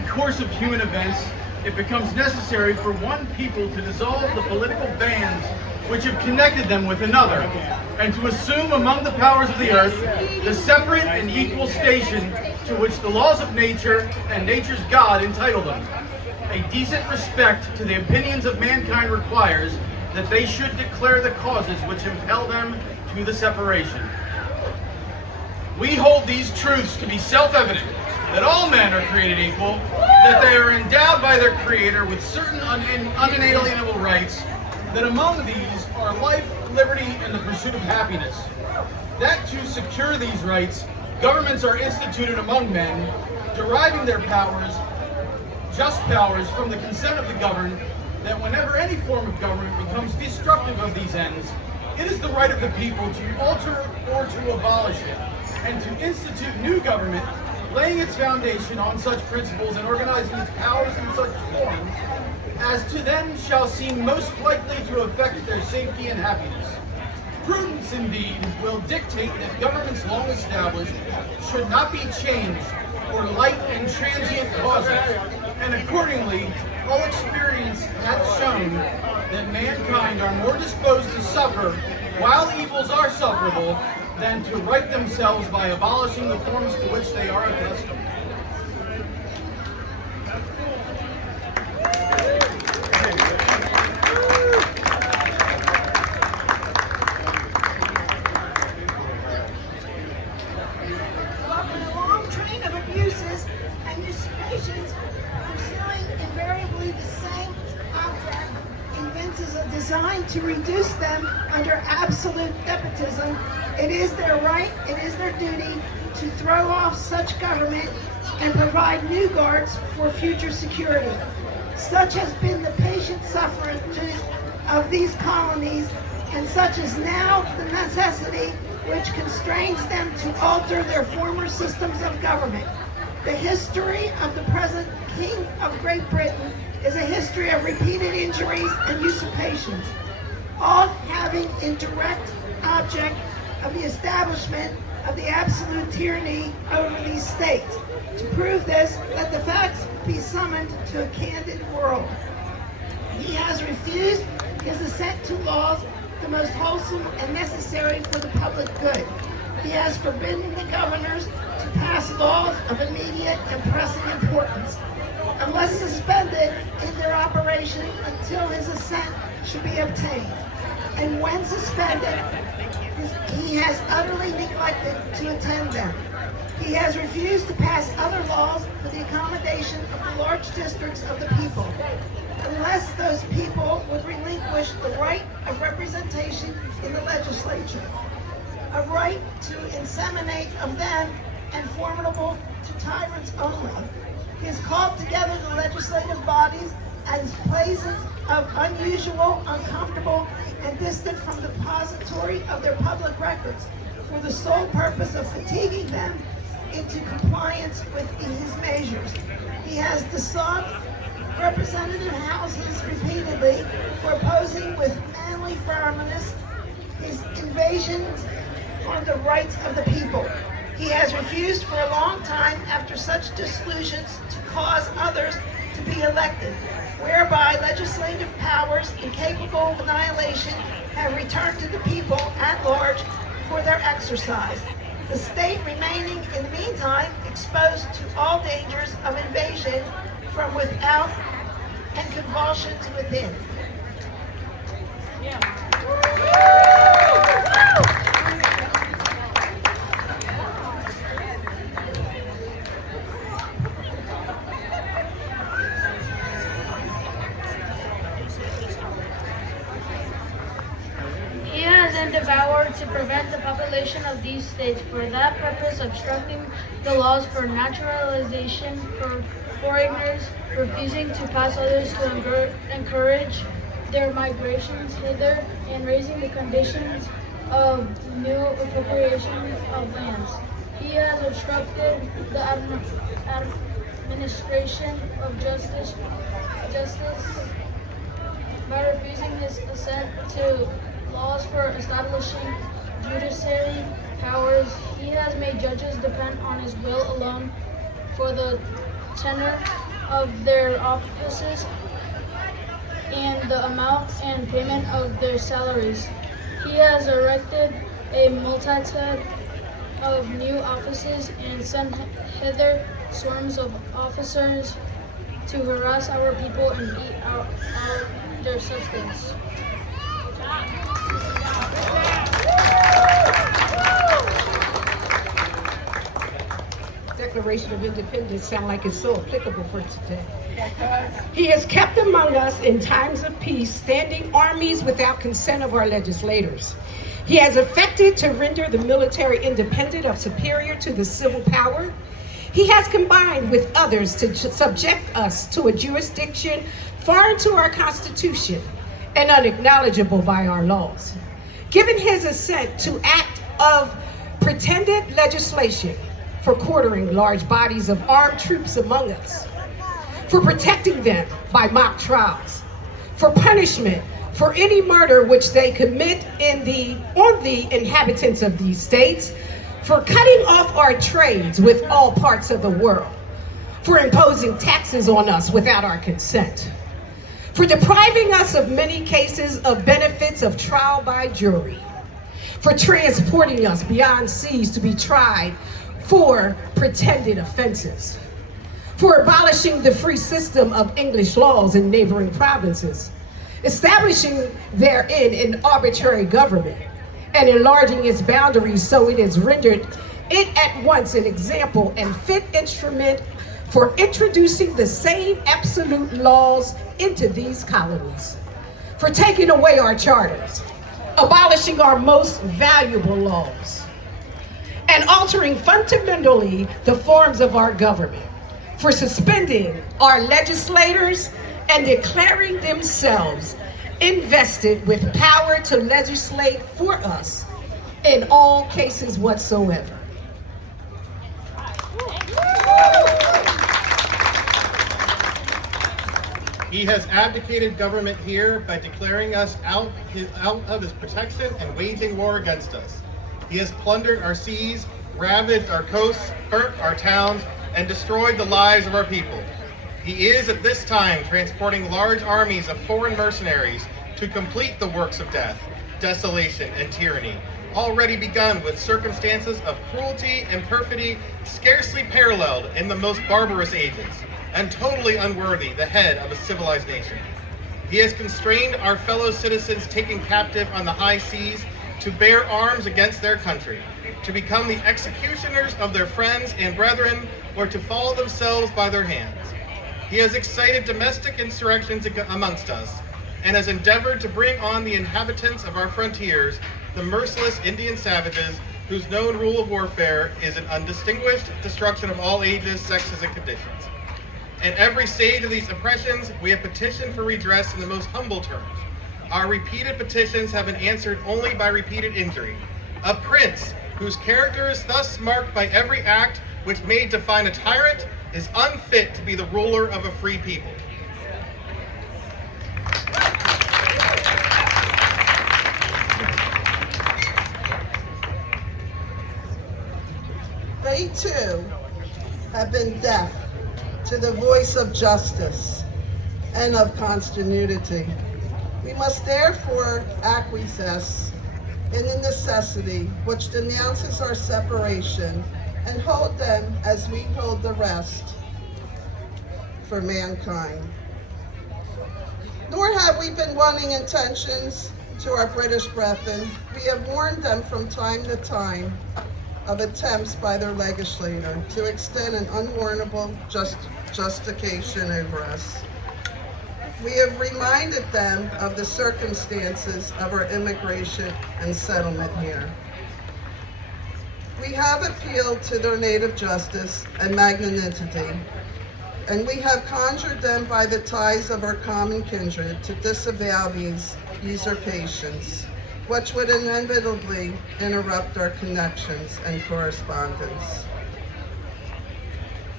unexpected course of human events, it becomes necessary for one people to dissolve the political bands which have connected them with another, and to assume among the powers of the earth the separate and equal station to which the laws of nature and nature's God entitle them. A decent respect to the opinions of mankind requires that they should declare the causes which impel them to the separation. We hold these truths to be self-evident, that all men are created equal, that they are endowed by their Creator with certain unalienable rights, that among these are life, liberty, and the pursuit of happiness. That to secure these rights, governments are instituted among men, deriving their powers, just powers, from the consent of the governed, that whenever any form of government becomes destructive of these ends, it is the right of the people to alter or to abolish it, and to institute new government, laying its foundation on such principles and organizing its powers in such form as to them shall seem most likely to affect their safety and happiness. Prudence, indeed, will dictate that governments long established should not be changed for light and transient causes, and accordingly, all experience hath shown that mankind are more disposed to suffer while evils are sufferable than to right themselves by abolishing the forms to which they are accustomed. Designed to reduce them under absolute despotism, it is their right, it is their duty to throw off such government and provide new guards for future security. Such has been the patient suffrage of these colonies, and such is now the necessity which constrains them to alter their former systems of government. The history of the present King of Great Britain is a history of repeated injuries and usurpations, all having in direct object of the establishment of the absolute tyranny over these states. To prove this, let the facts be summoned to a candid world. He has refused his assent to laws the most wholesome and necessary for the public good. He has forbidden the governors to pass laws of immediate and pressing importance, unless suspended in their operation until his assent should be obtained. And when suspended, he has utterly neglected to attend them. He has refused to pass other laws for the accommodation of the large districts of the people, unless those people would relinquish the right of representation in the legislature, a right to inseminate of them and formidable to tyrants only. He has called together the legislative bodies as places of unusual, uncomfortable, and distant from the depository of their public records, for the sole purpose of fatiguing them into compliance with his measures. He has dissolved representative houses repeatedly for opposing with manly firmness his invasions on the rights of the people. He has refused for a long time, after such dissolutions, to cause others to be elected, whereby legislative powers incapable of annihilation have returned to the people at large for their exercise. The state remaining in the meantime exposed to all dangers of invasion from without and convulsions within. Devoured to prevent the population of these states, for that purpose obstructing the laws for naturalization for foreigners, refusing to pass others to encourage their migrations hither, and raising the conditions of new appropriation of lands. He has obstructed the administration of justice by refusing his assent to laws for establishing judiciary powers. He has made judges depend on his will alone for the tenure of their offices and the amount and payment of their salaries. He has erected a multitude of new offices and sent hither swarms of officers to harass our people and eat out their substance. Declaration of Independence sound like it's so applicable for today. He has kept among us in times of peace standing armies without consent of our legislators. He has effected to render the military independent of superior to the civil power. He has combined with others to subject us to a jurisdiction foreign to our Constitution and unacknowledgeable by our laws. Given his assent to act of pretended legislation for quartering large bodies of armed troops among us, for protecting them by mock trials, for punishment for any murder which they commit on the inhabitants of these states, for cutting off our trades with all parts of the world, for imposing taxes on us without our consent, for depriving us of many cases of benefits of trial by jury, for transporting us beyond seas to be tried for pretended offenses, for abolishing the free system of English laws in neighboring provinces, establishing therein an arbitrary government, and enlarging its boundaries so it is rendered it at once an example and fit instrument for introducing the same absolute laws into these colonies, for taking away our charters, abolishing our most valuable laws, and altering fundamentally the forms of our government, for suspending our legislators and declaring themselves invested with power to legislate for us in all cases whatsoever. He has abdicated government here by declaring us out of his protection and waging war against us. He has plundered our seas, ravaged our coasts, burnt our towns, and destroyed the lives of our people. He is at this time transporting large armies of foreign mercenaries to complete the works of death, desolation, and tyranny, already begun with circumstances of cruelty and perfidy scarcely paralleled in the most barbarous ages, and totally unworthy the head of a civilized nation. He has constrained our fellow citizens taken captive on the high seas to bear arms against their country, to become the executioners of their friends and brethren, or to fall themselves by their hands. He has excited domestic insurrections amongst us, and has endeavored to bring on the inhabitants of our frontiers, the merciless Indian savages, whose known rule of warfare is an undistinguished destruction of all ages, sexes, and conditions. In every stage of these oppressions, we have petitioned for redress in the most humble terms. Our repeated petitions have been answered only by repeated injury. A prince whose character is thus marked by every act which may define a tyrant is unfit to be the ruler of a free people. They too have been deaf to the voice of justice and of continuity. We must therefore acquiesce in the necessity which denounces our separation and hold them as we hold the rest for mankind. Nor have we been wanting intentions to our British brethren. We have warned them from time to time of attempts by their legislator to extend an unwarrantable justification over us. We have reminded them of the circumstances of our immigration and settlement here. We have appealed to their native justice and magnanimity, and we have conjured them by the ties of our common kindred to disavow these usurpations, which would inevitably interrupt our connections and correspondence.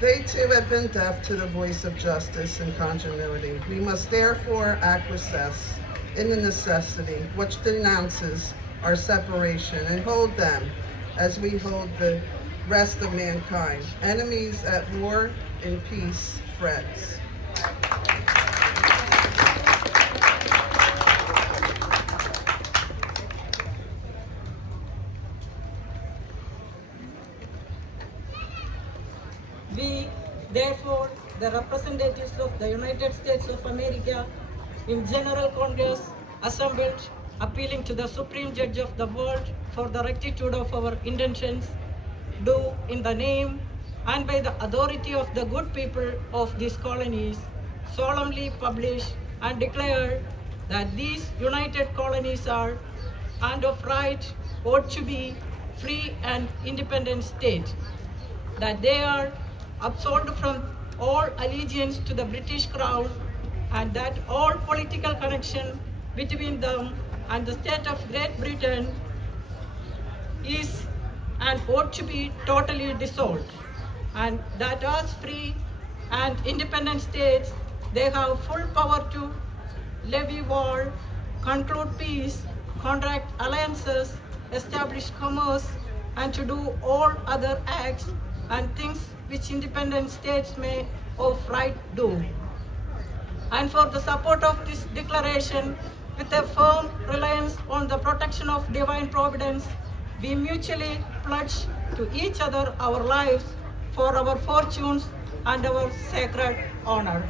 They too have been deaf to the voice of justice and continuity. We must therefore acquiesce in the necessity which denounces our separation and hold them as we hold the rest of mankind, enemies at war, in peace, friends. the representatives of the United States of America in General Congress assembled, appealing to the Supreme Judge of the world for the rectitude of our intentions, do in the name and by the authority of the good people of these colonies solemnly publish and declare that these united colonies are and of right ought to be free and independent states, that they are absolved from all allegiance to the British Crown, and that all political connection between them and the state of Great Britain is and ought to be totally dissolved, and that as free and independent states they have full power to levy war, conclude peace, contract alliances, establish commerce, and to do all other acts and things which independent states may of right do. And for the support of this declaration, with a firm reliance on the protection of divine providence, we mutually pledge to each other our lives for our fortunes and our sacred honor.